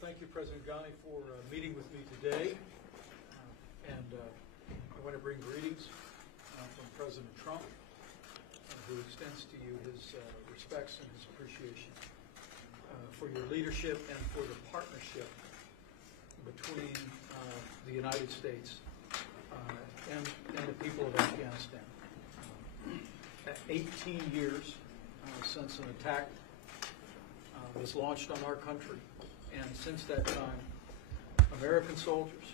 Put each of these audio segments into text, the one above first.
Thank you, President Ghani, for meeting with me today. I want to bring greetings from President Trump, who extends to you his respects and his appreciation for your leadership and for the partnership between the United States and the people of Afghanistan. 18 years since an attack was launched on our country, and since that time, American soldiers,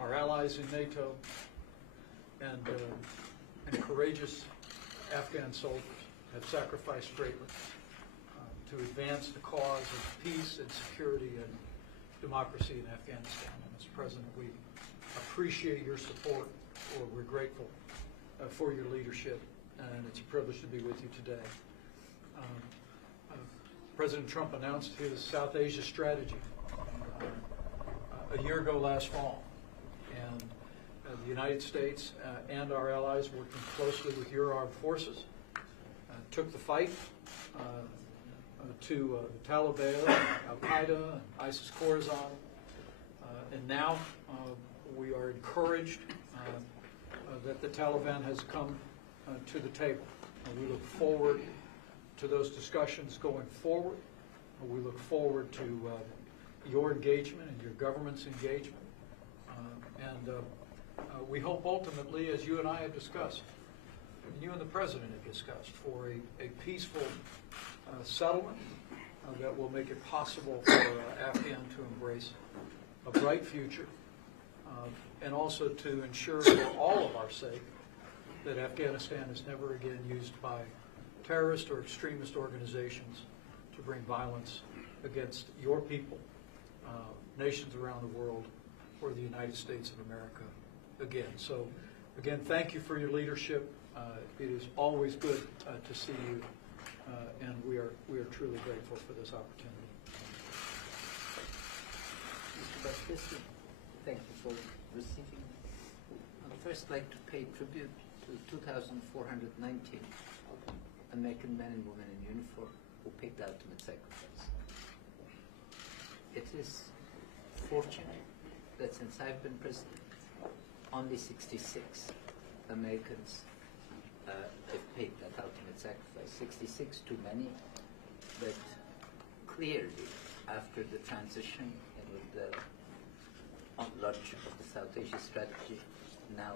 our allies in NATO, and courageous Afghan soldiers have sacrificed greatly to advance the cause of peace and security and democracy in Afghanistan. And Mr. President, we appreciate your support, or we're grateful for your leadership, and it's a privilege to be with you today. President Trump announced his South Asia strategy a year ago last fall, and the United States and our allies, working closely with your armed forces, took the fight to the Taliban, Al-Qaeda, and ISIS-Khorasan, and now we are encouraged that the Taliban has come to the table. We look forward to those discussions going forward. We look forward to your engagement and your government's engagement. We hope ultimately, as you and I have discussed, and you and the President have discussed, for a peaceful settlement that will make it possible for Afghan to embrace a bright future, and also to ensure for all of our sake that Afghanistan is never again used by terrorist or extremist organizations to bring violence against your people, nations around the world, or the United States of America again. So, again, thank you for your leadership. It is always good to see you, and we are truly grateful for this opportunity. Mr. Vice President, thank you for receiving me. I'd first like to pay tribute to 2,419 American men and women in uniform who paid the ultimate sacrifice. It is fortunate that since I've been president, only 66 Americans have paid that ultimate sacrifice. 66 too many, but clearly after the transition and with the launch of the South Asia strategy, now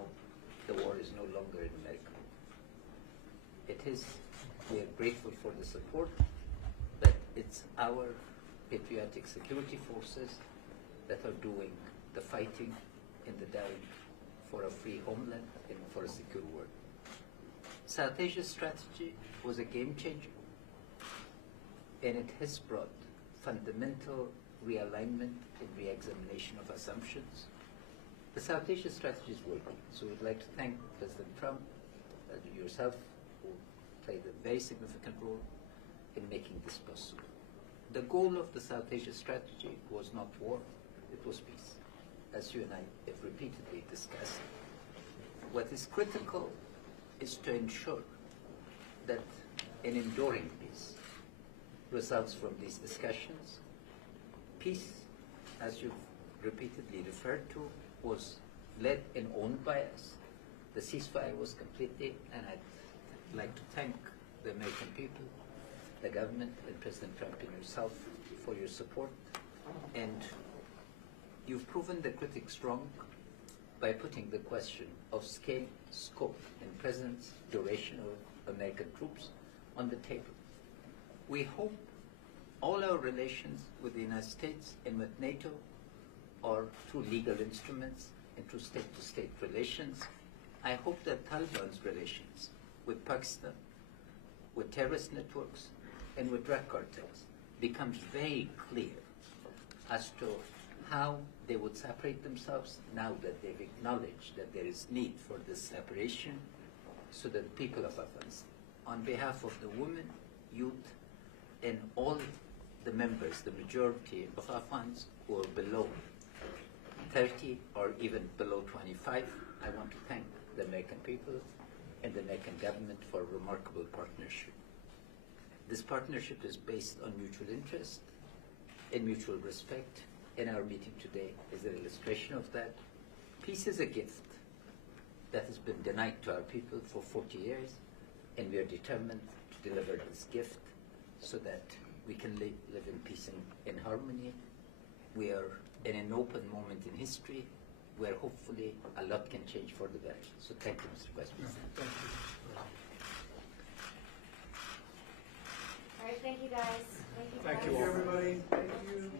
the war is no longer in America. We are grateful for the support, but it's our patriotic security forces that are doing the fighting and the dying for a free homeland and for a secure world. South Asia strategy was a game changer, and it has brought fundamental realignment and re-examination of assumptions. The South Asia strategy is working, so we'd like to thank President Trump, yourself, who played a very significant role in making this possible. The goal of the South Asia strategy was not war, it was peace, as you and I have repeatedly discussed. What is critical is to ensure that an enduring peace results from these discussions. Peace, as you've repeatedly referred to, was led and owned by us. The ceasefire was completely, and I'd like to thank the American people, the government, and President Trump and yourself for your support. And you've proven the critics wrong by putting the question of scale, scope, and presence, duration of American troops on the table. We hope all our relations with the United States and with NATO are through legal instruments and through state-to-state relations. I hope that Taliban's relations with Pakistan, with terrorist networks, and with drug cartels becomes very clear as to how they would separate themselves now that they've acknowledged that there is need for this separation, so that the people of Afghanistan, on behalf of the women, youth, and all the members, the majority of Afghans who are below 30 or even below 25, I want to thank the American people and the American government for a remarkable partnership. This partnership is based on mutual interest, in mutual respect. And our meeting today is an illustration of that. Peace is a gift that has been denied to our people for 40 years, and we are determined to deliver this gift so that we can live in peace and in harmony. We are in an open moment in history where hopefully a lot can change for the better. So thank you, Mr. Vice President. Thank you. All right, thank you guys. Thank guys. you all. Everybody, thank you.